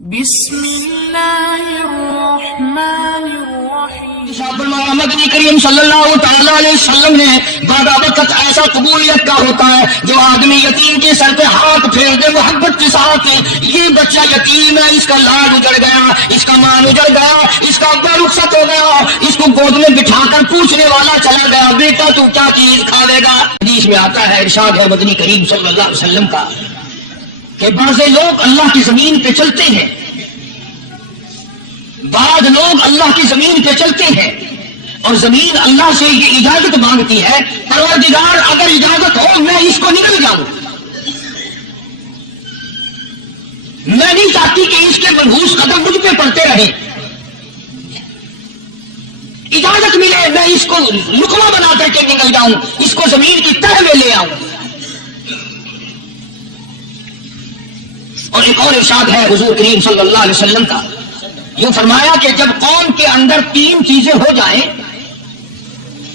بسم اللہ الرحمن الرحیم۔ مدنی کریم صلی اللہ تعالی علیہ وسلم نے بعد وقت ایسا قبولیت کا ہوتا ہے جو آدمی یتیم کے سر پہ ہاتھ پھیر دے محبت کے ساتھ، یہ بچہ یتیم ہے، اس کا لاڈ اجڑ گیا، اس کا مان اجڑ گیا، اس کا ابا رخصت ہو گیا، اس کو گود میں بٹھا کر پوچھنے والا چلا گیا، بیٹا تو کیا چیز کھاوے گا؟ حدیث میں آتا ہے، ارشاد ہے مدنی کریم صلی اللہ علیہ وسلم کا کہ بعض لوگ اللہ کی زمین پہ چلتے ہیں، بعض لوگ اللہ کی زمین پہ چلتے ہیں اور زمین اللہ سے یہ اجازت مانگتی ہے، پروردگار اگر اجازت ہو میں اس کو نکل جاؤں، میں نہیں چاہتی کہ اس کے منحوس قدم مجھ پہ پڑتے رہے، اجازت ملے میں اس کو لقمہ بنا کر کے نکل جاؤں، اس کو زمین کی تہ میں لے آؤں۔ اور ایک اور ارشاد ہے حضور کریم صلی اللہ علیہ وسلم کا، یوں فرمایا کہ جب قوم کے اندر تین چیزیں ہو جائیں،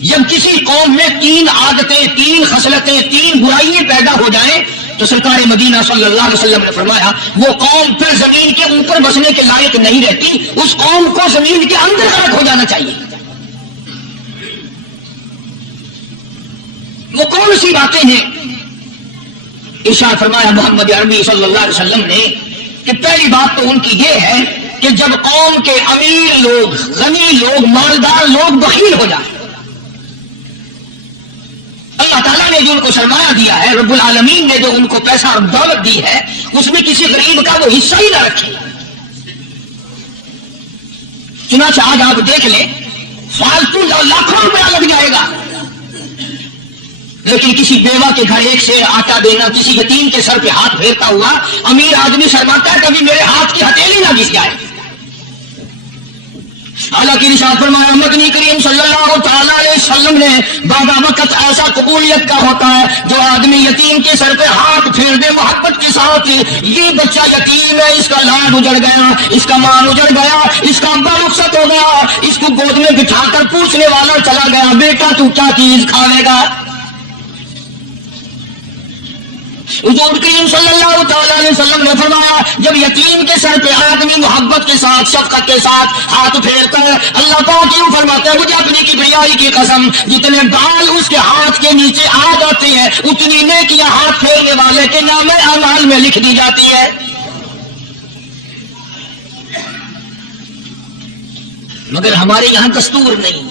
جب کسی قوم میں تین عادتیں، تین خصلتیں، تین برائیاں پیدا ہو جائیں تو سرکار مدینہ صلی اللہ علیہ وسلم نے فرمایا وہ قوم پھر زمین کے اوپر بسنے کے لائق نہیں رہتی، اس قوم کو زمین کے اندر غرق ہو جانا چاہیے۔ وہ کون سی باتیں ہیں؟ ارشاد فرمایا محمد عربی صلی اللہ علیہ وسلم نے کہ پہلی بات تو ان کی یہ ہے کہ جب قوم کے امیر لوگ، غنی لوگ، مالدار لوگ بخیل ہو جائیں، اللہ تعالیٰ نے جو ان کو سرمایہ دیا ہے، رب العالمین نے جو ان کو پیسہ اور دولت دی ہے، اس میں کسی غریب کا وہ حصہ ہی نہ رکھے۔ چنانچہ آج آپ دیکھ لیں فالتو لاکھوں روپیہ لگ جائے گا، لیکن کسی بیوہ کے گھر ایک سیر آٹا دینا، کسی یتیم کے سر پہ ہاتھ پھیرتا ہوا امیر آدمی شرماتا ہے کبھی میرے ہاتھ کی ہتھیلی نہ گھس جائے۔ حالانکہ ارشاد فرمایا مدنی کریم صلی اللہ تعالی علیہ وسلم نے بعد وقت ایسا قبولیت کا ہوتا ہے جو آدمی یتیم کے سر پہ ہاتھ پھیر دے محبت کے ساتھ، یہ بچہ یتیم ہے، اس کا لاڈ اجڑ گیا، اس کا مان اجڑ گیا، اس کا ابا رخصت ہو گیا، اس کو گود میں بٹھا کر پوچھنے والا چلا گیا، بیٹا تو کیا چیز کھاوے گا؟ حضور کریم صلی اللہ تعالی علیہ وسلم نے فرمایا جب یتیم کے سر پہ آدمی محبت کے ساتھ، شفقت کے ساتھ ہاتھ پھیرتا ہے، اللہ پاک یوں فرماتا ہے مجھے اپنی کبریائی کی قسم جتنے بال اس کے ہاتھ کے نیچے آ جاتے ہیں اتنی نیکیاں ہاتھ پھیرنے والے کے نام اعمال میں لکھ دی جاتی ہے۔ مگر ہمارے یہاں دستور نہیں،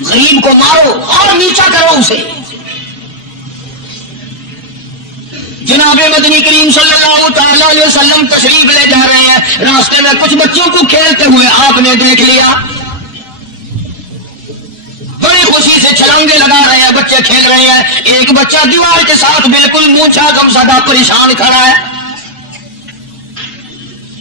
غریب کو مارو اور نیچا کرو اسے۔ جناب مدنی کریم صلی اللہ تعالی علیہ وسلم تشریف لے جا رہے ہیں، راستے میں کچھ بچوں کو کھیلتے ہوئے آپ نے دیکھ لیا، بڑی خوشی سے چھلانگے لگا رہے ہیں، بچے کھیل رہے ہیں، ایک بچہ دیوار کے ساتھ بالکل مونچھا گمزدہ پریشان کھڑا ہے۔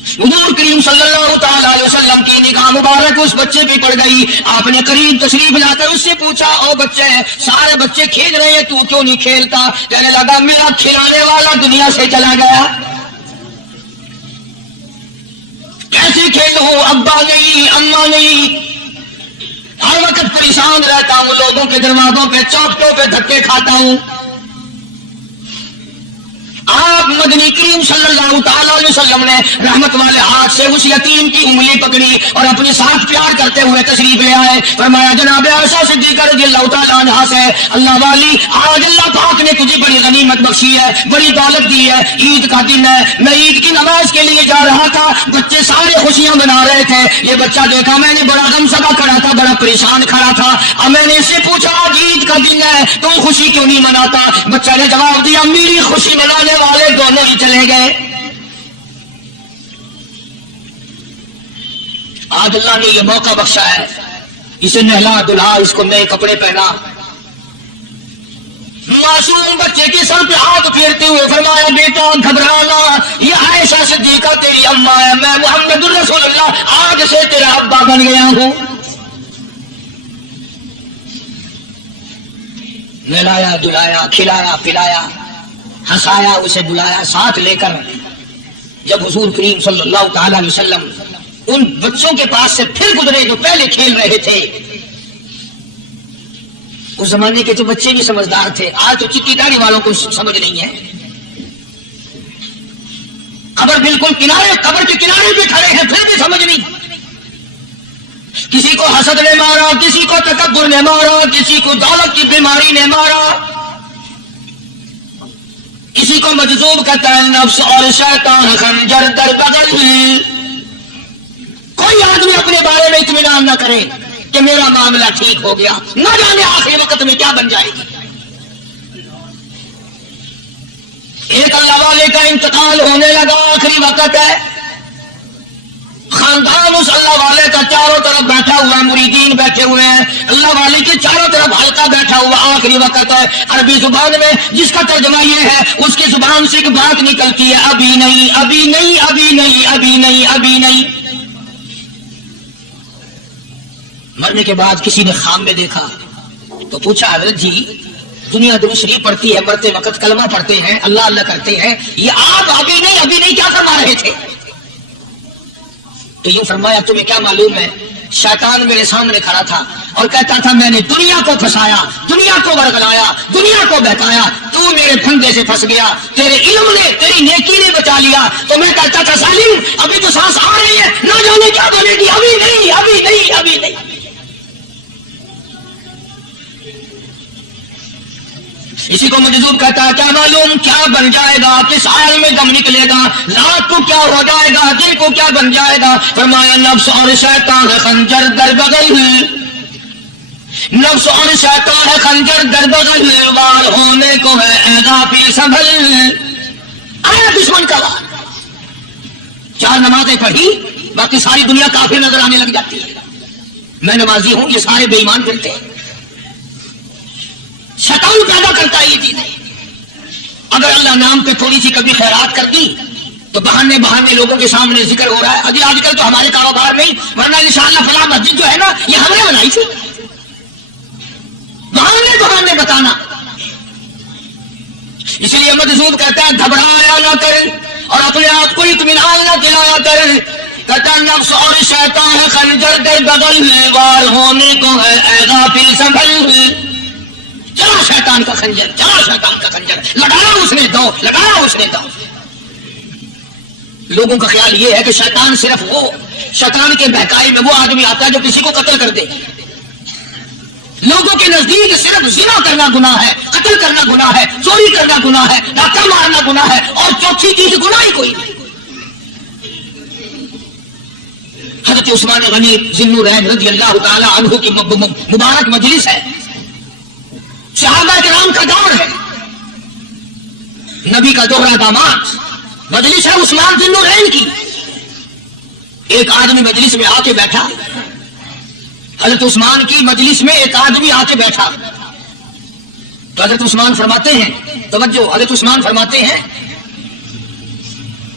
حضور کریم صلی اللہ تعالی علیہ وسلم کی نگاہ مبارک اس بچے پہ پڑ گئی، آپ نے قریب تشریف لا کر اس سے پوچھا او بچے، سارے بچے کھیل رہے ہیں تو کیوں نہیں کھیلتا؟ کہنے لگا میرا کھلانے والا دنیا سے چلا گیا، کیسے کھیلوں، ابا نہیں، اماں نہیں، ہر وقت پریشان رہتا ہوں، لوگوں کے دروازوں پہ چوکٹوں پہ دھکے کھاتا ہوں۔ آپ مدنی کریم صلی اللہ تعالی علیہ وسلم نے رحمت والے ہاتھ سے اس یتیم کی انگلی پکڑی اور اپنے ساتھ پیار کرتے ہوئے تشریف لے آئے، فرمایا جناب عائشہ صدیقہ رضی اللہ تعالی عنہا سے اللہ والی آج اللہ پاک نے تجھے بڑی غنیمت بخشی ہے، بڑی دولت دی ہے، عید کا دن ہے، میں عید کی نماز کے لیے جا رہا تھا، بچے سارے خوشیاں منا رہے تھے، یہ بچہ دیکھا میں نے بڑا غمزدہ کھڑا تھا، بڑا پریشان کھڑا تھا، اب میں نے اس سے پوچھا آج عید کا دن ہے تو خوشی کیوں نہیں مناتا؟ بچہ نے جواب دیا میری خوشی منانے والے دونوں ہی چلے گئے۔ آج اللہ نے یہ موقع بخشا ہے، اسے نہلا دھلا، اس کو نئے کپڑے پہنا، معصوم بچے کے سر پہ ہاتھ پھیرتے ہوئے فرمایا بیٹا گھبرانا، یہ عائشہ صدیقہ تیری اماں ہے، میں محمد الرسول اللہ آج سے تیرا ابا بن گیا ہوں۔ نہلایا دھلایا، کھلایا پلایا، ہنسایا، اسے بلایا ساتھ لے کر، جب حضور کریم صلی اللہ تعالی علیہ وسلم ان بچوں کے پاس سے پھر گزرے جو پہلے کھیل رہے تھے، اس زمانے کے تو بچے بھی سمجھدار تھے، آج تو چٹی داڑھی والوں کو سمجھ نہیں ہے، قبر بالکل کنارے، قبر کے کنارے پہ کھڑے ہیں، پھر بھی سمجھ نہیں. کسی کو حسد نے مارا، کسی کو تکبر نے مارا، کسی کو دولت کی بیماری نے مارا، کسی کو مجذوب کرتا ہے نفس اور شیطان خنجر در بغل. کوئی آدمی اپنے بارے میں اطمینان نہ کرے کہ میرا معاملہ ٹھیک ہو گیا، نہ جانے آخری وقت میں کیا بن جائے گی. ایک اللہ والے کا انتقال ہونے لگا، آخری وقت ہے، خاندان اس اللہ والے کا چاروں طرف بیٹھا ہوا ہے، مریدین بیٹھے ہوئے ہیں، اللہ والے کے چاروں طرف حلقہ بیٹھا ہوا، آخری وقت ہے. عربی زبان میں جس کا ترجمہ یہ ہے، اس کی زبان سے ایک بات نکلتی ہے، ابھی نہیں، ابھی نہیں، ابھی نہیں، ابھی نہیں، ابھی نہیں. مرنے کے بعد کسی نے خواب میں دیکھا تو پوچھا حضرت جی دنیا درود شریف پڑھتی ہے، مرتے وقت کلمہ پڑھتے ہیں، اللہ اللہ کرتے ہیں، یہ آپ ابھی نہیں کیا فرما رہے تھے؟ تو یوں فرمایا تمہیں کیا معلوم ہے، شیطان میرے سامنے کھڑا تھا اور کہتا تھا میں نے دنیا کو پھنسایا، دنیا کو ورگلایا، دنیا کو بہکایا، تو میرے پھندے سے پھنس گیا، تیرے علم نے، تیری نیکی نے بچا لیا. تو میں کہتا تھا ظالم ابھی تو سانس آ رہی ہے، نہ جانے کیا بنے گی، ابھی نہیں، ابھی نہیں، ابھی نہیں. اسی کو مجذوب کہتا ہے کیا معلوم کیا بن جائے گا، کس حال میں دم نکلے گا، رات کو کیا ہو جائے گا، دن کو کیا بن جائے گا. فرمایا نفس اور شیطان ہے خنجر در بغل، نفس اور شیطان ہے خنجر در بغل، وار ہونے کو ہے اے غافل سنبھل. آیا دشمن کا وار. 4 نمازیں پڑھی، باقی ساری دنیا کافر نظر آنے لگ جاتی ہے. میں نمازی ہوں، یہ سارے بے ایمان پھرتے ہیں. شیطان پیدا کرتا ہے یہ چیزیں. اگر اللہ نام پہ تھوڑی سی کبھی خیرات کر دی تو بہانے لوگوں کے سامنے ذکر ہو رہا ہے، ابھی آج کل تو ہمارے کاروبار نہیں، ورنہ انشاءاللہ فلاں مسجد جو ہے نا یہ ہم نے بنائی تھی. بہانے بتانا. اسی لیے مجذوب کہتا ہے گھبرایا نہ کر اور اپنے آپ کو اطمینان نہ دلایا کر. کہتا نفس اور شیطان ہے خنجر در بغل، وار ہونے کو ہے اے غافل سنبھل. چلا شیطان کا خنجر، چلا شیطان کا خنجر، لگایا اس نے دو، لگایا اس نے دو. لوگوں کا خیال یہ ہے کہ شیطان صرف وہ، شیطان کے بہکائی میں وہ آدمی آتا ہے جو کسی کو قتل کر دے. لوگوں کے نزدیک صرف زنا کرنا گناہ ہے، قتل کرنا گناہ ہے، چوری کرنا گناہ ہے، ڈاکہ مارنا گناہ ہے، اور چوتھی چیز گناہ ہی کوئی نہیں. حضرت عثمان غنی ذی النورین رضی اللہ تعالی عنہ کی مبارک مجلس ہے، صحابہ کرام کا دور ہے، نبی کا دوہرا داماد. مجلس ہے عثمان ذی النورین کی. ایک آدمی مجلس میں آ کے بیٹھا، حضرت عثمان کی مجلس میں ایک آدمی آ کے بیٹھا تو حضرت عثمان فرماتے ہیں، توجہ، حضرت عثمان فرماتے ہیں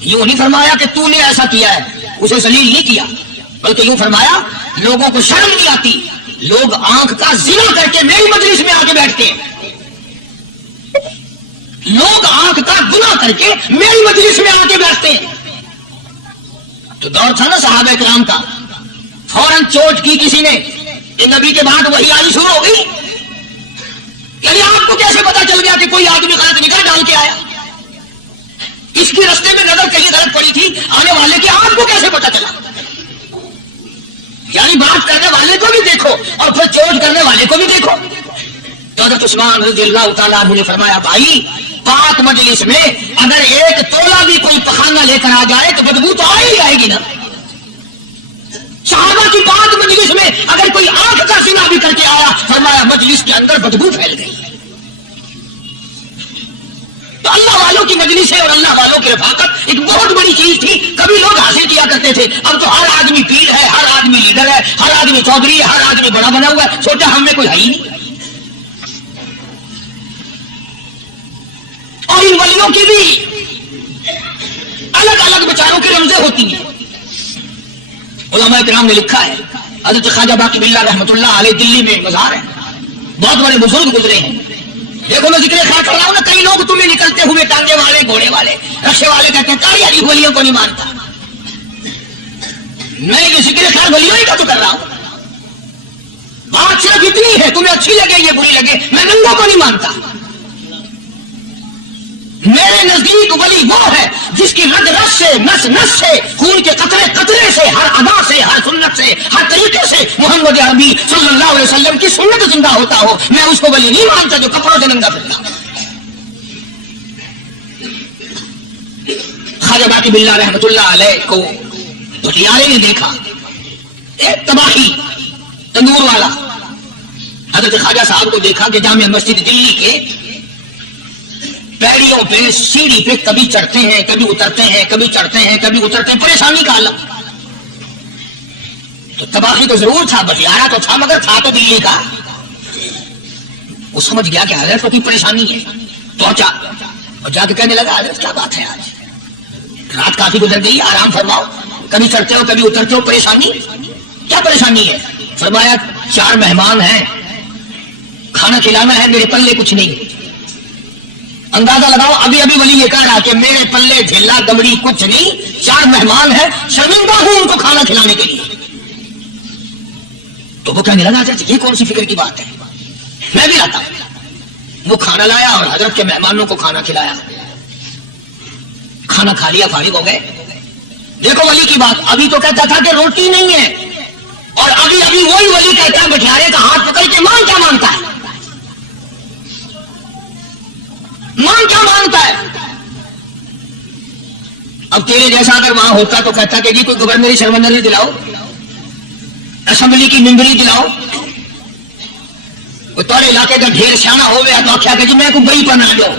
یوں نہیں فرمایا کہ تو نے ایسا کیا ہے، اسے ذلیل نہیں کیا، بلکہ یوں فرمایا لوگوں کو شرم نہیں آتی، لوگ آنکھ کا زنا کر کے میری مجلس میں آ کے بیٹھتے ہیں، لوگ آنکھ کا گناہ کر کے میری مجلس میں آ کے بیٹھتے ہیں. تو دور تھا نا صحابہ کرام کا، فوراً چوٹ کی کسی نے کہ نبی کے بعد وہی آئی شروع ہو گئی. یعنی آپ کو کیسے پتا چل گیا کہ کوئی آدمی غلط نگاہ ڈال کے آیا؟ اس کی رستے میں نظر کہیں غلط پڑی تھی آنے والے کی، آپ کو کیسے پتا چلا؟ یعنی بات کرنے والے کو بھی دیکھو اور پھر چوٹ کرنے والے کو بھی دیکھو. تو حضرت عثمان رضی اللہ تعالیٰ عنہ نے فرمایا بھائی پاک مجلس میں اگر ایک تولا بھی کوئی پخانا لے کر آ جائے تو بدبو تو آ ہی جائے گی نا. صحابہ کی پاک مجلس میں اگر کوئی آنکھ کا زنا بھی کر کے آیا، فرمایا مجلس کے اندر بدبو پھیل گئی. تو اللہ والوں کی مجلس ہے اور اللہ والوں کی رفاقت ایک بہت بڑی چیز تھی، کبھی لوگ حاصل کیا کرتے تھے. اب تو ہر آدمی پیر ہے، ہر آدمی لیڈر ہے، ہر آدمی چودھری ہے، ہر آدمی بڑا بنا ہوا ہے، چھوٹا ہم میں کوئی ہے ہی نہیں. اور ان ولیوں کی بھی الگ الگ بیچاروں کی رمزیں ہوتی ہیں. علماء کرام نے لکھا ہے، حضرت خواجہ باقی باللہ رحمۃ اللہ علیہ دلی میں مزار ہے، بہت بڑے بزرگ گزرے ہیں. دیکھو میں ذکر خیر کر رہا ہوں نا، کئی لوگ تمہیں نکلتے ہوئے ٹانگے والے، گھوڑے والے، رکشے والے کہتے ہیں کاری علی ولیوں کو نہیں مانتا. میں یہ ذکر خیر ولیوں ہی کا تو کر رہا ہوں. بات صرف اتنی ہے، تمہیں اچھی لگے یہ بری لگے، میں ننگوں کو نہیں مانتا. میرے نزدیک ولی وہ ہے جس کی رگ رگ سے نس نس سے خون کے قطرے قطرے سے ہر ادا سے ہر سنت سے ہر طریقے سے محمد عربی صلی اللہ علیہ وسلم کی سنت زندہ ہوتا ہو. میں اس کو ولی نہیں مانتا جو کپڑوں سے ننگا پھرتا. خواجہ باقی باللہ رحمۃ اللہ علیہ کو بٹیارے نے دیکھا, ایک تباہی تندور والا. حضرت خواجہ صاحب کو دیکھا کہ جامع مسجد دلی کے پیڑیوں پہ سیڑھی پہ کبھی چڑھتے ہیں کبھی اترتے ہیں, کبھی چڑھتے ہیں کبھی اترتے ہیں, پریشانی کا عالم. تو تباہی تو ضرور تھا, بٹیارا تو تھا, مگر تھا تو دلی کا. وہ سمجھ گیا کہ حضرت کو کی پریشانی ہے. پہنچا اور جا کے کہنے لگا حضرت کیا بات ہے, آج رات کافی گزر گئی, آرام فرماؤ, کبھی چڑھتے ہو کبھی اترتے ہو, پریشانی کیا پریشانی ہے؟ فرمایا 4 مہمان ہیں, کھانا کھلانا ہے, میرے پلے کچھ نہیں. اندازہ لگاؤ, ابھی ابھی ولی یہ کہہ رہا کہ میرے پلے ڈھیلا دمڑی کچھ نہیں, 4 مہمان ہیں, شرمندہ ہوں ان کو کھانا کھلانے کے لیے. تو وہ کہنے لگا حضرت یہ کون سی فکر کی بات ہے, میں بھی آتا ہوں. وہ کھانا لایا اور حضرت کے مہمانوں کو کھانا کھلایا. کھانا کھا لیا, فارغ ہو گئے. دیکھو ولی کی بات, ابھی تو کہتا تھا کہ روٹی نہیں ہے, اور ابھی ابھی وہی ولی کہتا ہے بٹھیارے کا ہاتھ پکڑ کے مان کیا مانگتا ہے, مان کیا مانگتا ہے. اب تیرے جیسا اگر وہاں ہوتا تو کہتا کہ جی کوئی گورنری سرمندری دلاؤ, اسمبلی کی ممبری دلاؤ. وہ تھوڑے علاقے کا ڈھیر سیاح ہو گیا تو آخیا کہ جی میں کو گئی پر نہ جاؤ,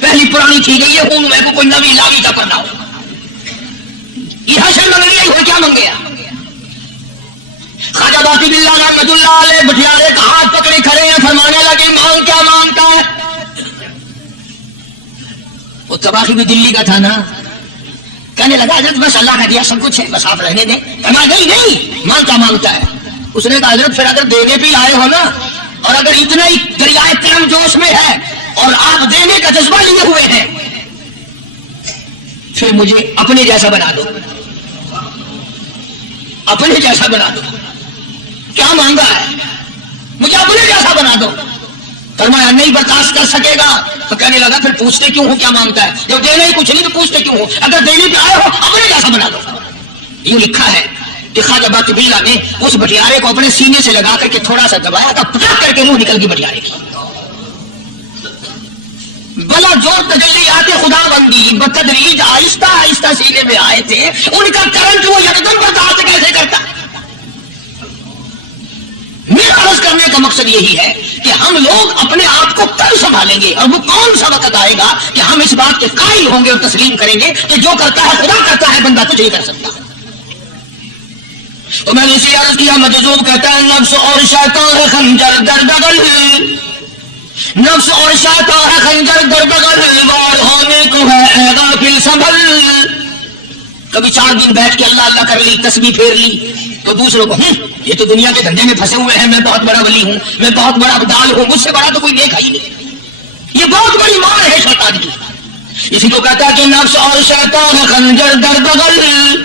پہلی پرانی تھی گئی ہے ہوں, میں کو کوئی نوی لاوی کا پڑھنا ہو. یہ شرمندگی نہیں ہو, کیا منگیا. خواجہ باقی باللہ رحمۃ اللہ علیہ بٹیارے کا ہاتھ پکڑے کھڑے ہیں, فرمانے لگے مانگ کیا مانگتا ہے. وہ تباہی بھی دلی کا تھا نا, کہنے لگا حضرت بس اللہ کا دیا سب کچھ ہے, بس آپ رہنے دیں. کہا نہیں, مانگ کیا مانگتا ہے. اس نے کہا حضرت پھر اگر دینے بھی آئے ہو نا, اور اگر اتنا ہی دریائے کرم جوش میں ہے اور آپ دینے کا جذبہ لیے ہوئے ہیں, پھر مجھے اپنے جیسا بنا دو, اپنے جیسا بنا دو. کیا مانگا ہے, مجھے اپنے جیسا بنا دو. فرمایا نہیں برداشت کر سکے گا. تو کہنے لگا پھر پوچھتے کیوں ہو کیا مانگتا ہے, جب دینا ہی کچھ نہیں تو پوچھتے کیوں ہو, اگر دینے پہ آئے ہو اپنے جیسا بنا دو. یوں لکھا ہے کہ خواجہ باقی باللہ نے اس بٹیارے کو اپنے سینے سے لگا کر کے تھوڑا سا دبایا تھا, پٹک کر کے روح نکل گئی بٹیارے کی. بلا جو تجلیات خدا بندی بتدریج آہستہ آہستہ سینے میں آئے تھے, ان کا کرنٹ وہ یکدم برداشت کیسے کرتا. میرا عرض کرنے کا مقصد یہی ہے کہ ہم لوگ اپنے آپ کو کل سنبھالیں گے, اور وہ کون سا وقت آئے گا کہ ہم اس بات کے قائل ہوں گے اور تسلیم کریں گے کہ جو کرتا ہے خدا کرتا ہے, بندہ کچھ نہیں کر سکتا. تو میں نے اسی عرض کیا, مجذوب کہتا ہے نفس اور شیطان ہے خنجر در بغل, نفس اور شیطان ہے خنجر در بغل, وار ہونے کو ہے اے غافل سنبھل. کبھی 4 دن بیٹھ کے اللہ اللہ کر لی, تسبیح پھیر لی, تو دوسروں کو یہ تو دنیا کے دھندے میں پھنسے ہوئے ہیں, میں بہت بڑا ولی ہوں, میں بہت بڑا ابدال ہوں, مجھ سے بڑا تو کوئی دیکھا ہی نہیں. یہ بہت بڑی مار ہے شیطان کی. اسی کو کہتا ہے کہ نفس اور شیطان ہے خنجر در بغل,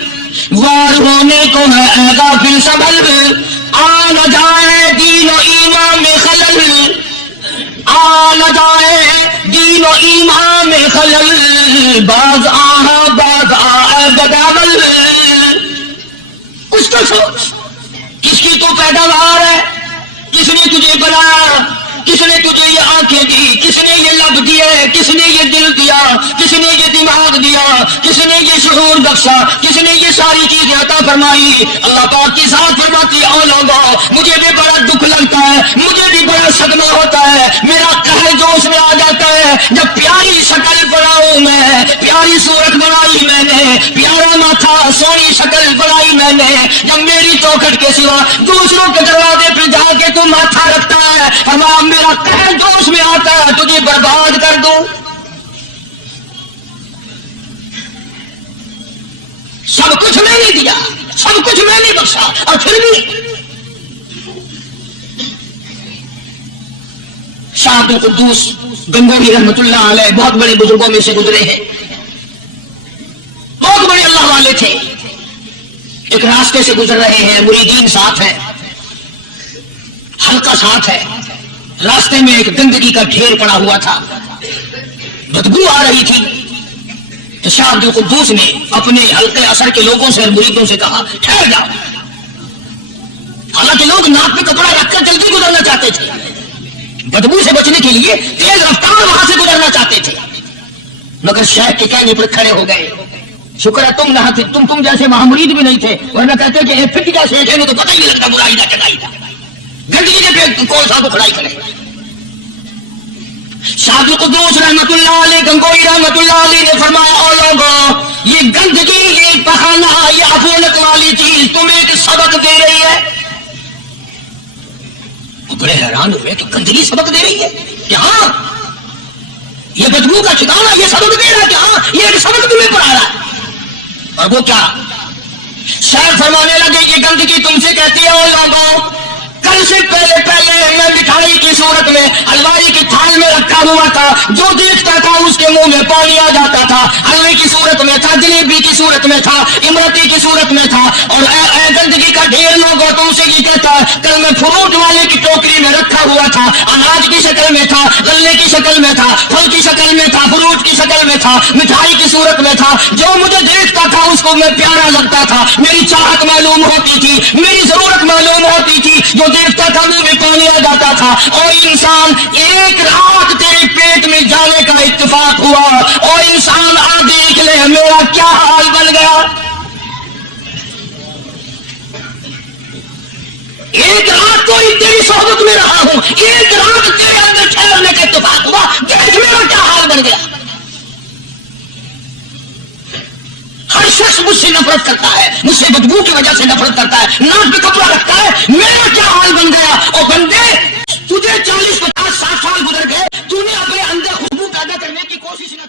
وار ہونے کو ہے اے غافل سنبھل. آ نہ جائے دین و ایمان میں خلل, آ نہ جائے دین و ایمان میں خلل, باز آہا باز آئے بداول. کچھ تو سوچ, کس کی تو پیداوار ہے, کس نے تجھے بنایا, کس نے تجھے یہ آنکھیں دی, کس نے یہ لب دیے, کس نے یہ دل دیا, کس نے یہ دماغ دیا, کس نے یہ شعور بخشا, کس نے یہ ساری چیزیں عطا فرمائی. اللہ پاک کی ذات فرماتی ہے, او لوگوں مجھے بھی بڑا دکھ لگتا ہے, مجھے بھی بڑا صدمہ ہوتا ہے, میرا قہر جوش میں آ جاتا ہے جب پیاری شکل بناؤں میں, پیاری صورت بنائی میں نے, پیارا ماتھا سونی شکل بنائی میں نے, جب میری چوکھٹ کے سوا دوسروں کے دروازے پہ جا کے تو ماتھا رکھتا ہے, ہمارا میرا قہر جوش میں آتا ہے تجھے برباد کر دوں. سب کچھ میں نے دیا, سب کچھ میں نے بخشا, اور پھر بھی شاہ عبد القدوس گنگوہی رحمۃ اللہ علیہ بہت بڑے بزرگوں میں سے گزرے ہیں, بہت بڑے اللہ والے تھے. ایک راستے سے گزر رہے ہیں, مریدین ساتھ ہیں, حلقہ ساتھ ہے, راستے میں ایک گندگی کا ڈھیر پڑا ہوا تھا، بدبو آ رہی تھی، تو شاہ عبد القدوس نے اپنے حلقے اثر کے لوگوں سے اور مریدوں سے کہا ٹھہر جاؤ۔ حالانکہ لوگ ناک پہ کپڑا رکھ کر جلدی گزرنا چاہتے تھے، بدبو سے بچنے کے لیے تیز رفتار وہاں سے گزرنا چاہتے تھے، مگر شیخ کے کہنے پر کھڑے ہو گئے۔ شکر ہے تم نہ تھے، تم جیسے محمرید بھی نہیں تھے، ورنہ کہتے کہ اے پھر کا شیخ ہے تو پتہ ہی نہیں لگتا برائی کا چڑھائی کا، گندگی کے پہ کون سا کو کھڑائی کرے۔ شاہ عبد القدوس رحمت اللہ علیہ گنگوئی رحمت اللہ علیہ نے فرمایا او لوگوں، یہ گندگی، یہ پخانا، یہ عفونت والی چیز تمہیں ایک سبق دے رہی ہے۔ وہ بڑے حیران ہوئے کہ گندگی سبق دے رہی ہے کہ ہاں یہ بدبو کا ٹھکانا یہ سبق دے رہا ہے کہ ہاں یہ ایک سبق تمہیں پڑھا رہا ہے۔ اور وہ کیا؟ شاعر فرمانے لگے یہ گندگی تم سے کہتی ہے او لوگوں، کل سے پہلے میں مٹھائی کی صورت میں حلوائی کی تھال میں رکھا ہوا تھا، جو دیکھتا تھا اس کے منہ میں پانی آ جاتا تھا، حلوے کی صورت میں تھا، جلیبی کی صورت میں تھا، امرتی کی صورت میں تھا، اور اے گندگی کا ڈھیر لوگوں تم سے یہ کہتا ہے کل میں فروٹ والے کی ٹوکری میں رکھا ہوا تھا، اناج کی شکل میں تھا، غلے کی شکل میں تھا، پھل کی شکل میں تھا، فروٹ کی شکل میں تھا، مٹھائی کی صورت میں تھا، جو مجھے دیکھتا تھا اس کو میں پیارا لگتا تھا، میری چاہت معلوم ہوتی تھی، میری ضرورت معلوم ہوتی تھی، جو دیکھتا تھا منہ میں پانی آ جاتا تھا۔ اور انسان ایک رات تیرے پیٹ میں جانے کا اتفاق ہوا، اور انسان آ دیکھ لے میرا کیا حال بن گیا۔ ایک رات تو تیری صحبت میں رہا ہوں، ایک رات تیرے اندر ٹھہرنے کا اتفاق ہوا، دیکھ میرا کیا حال بن گیا۔ ہر شخص مجھ سے نفرت کرتا ہے، مجھ سے بدبو کی وجہ سے نفرت کرتا ہے، ناک پہ کپڑا رکھتا ہے، میرا کیا حال بن گیا۔ اور بندے تجھے 40 50 60 سال گزر گئے، تو نے اپنے اندر خوشبو پیدا کرنے کی کوشش نہ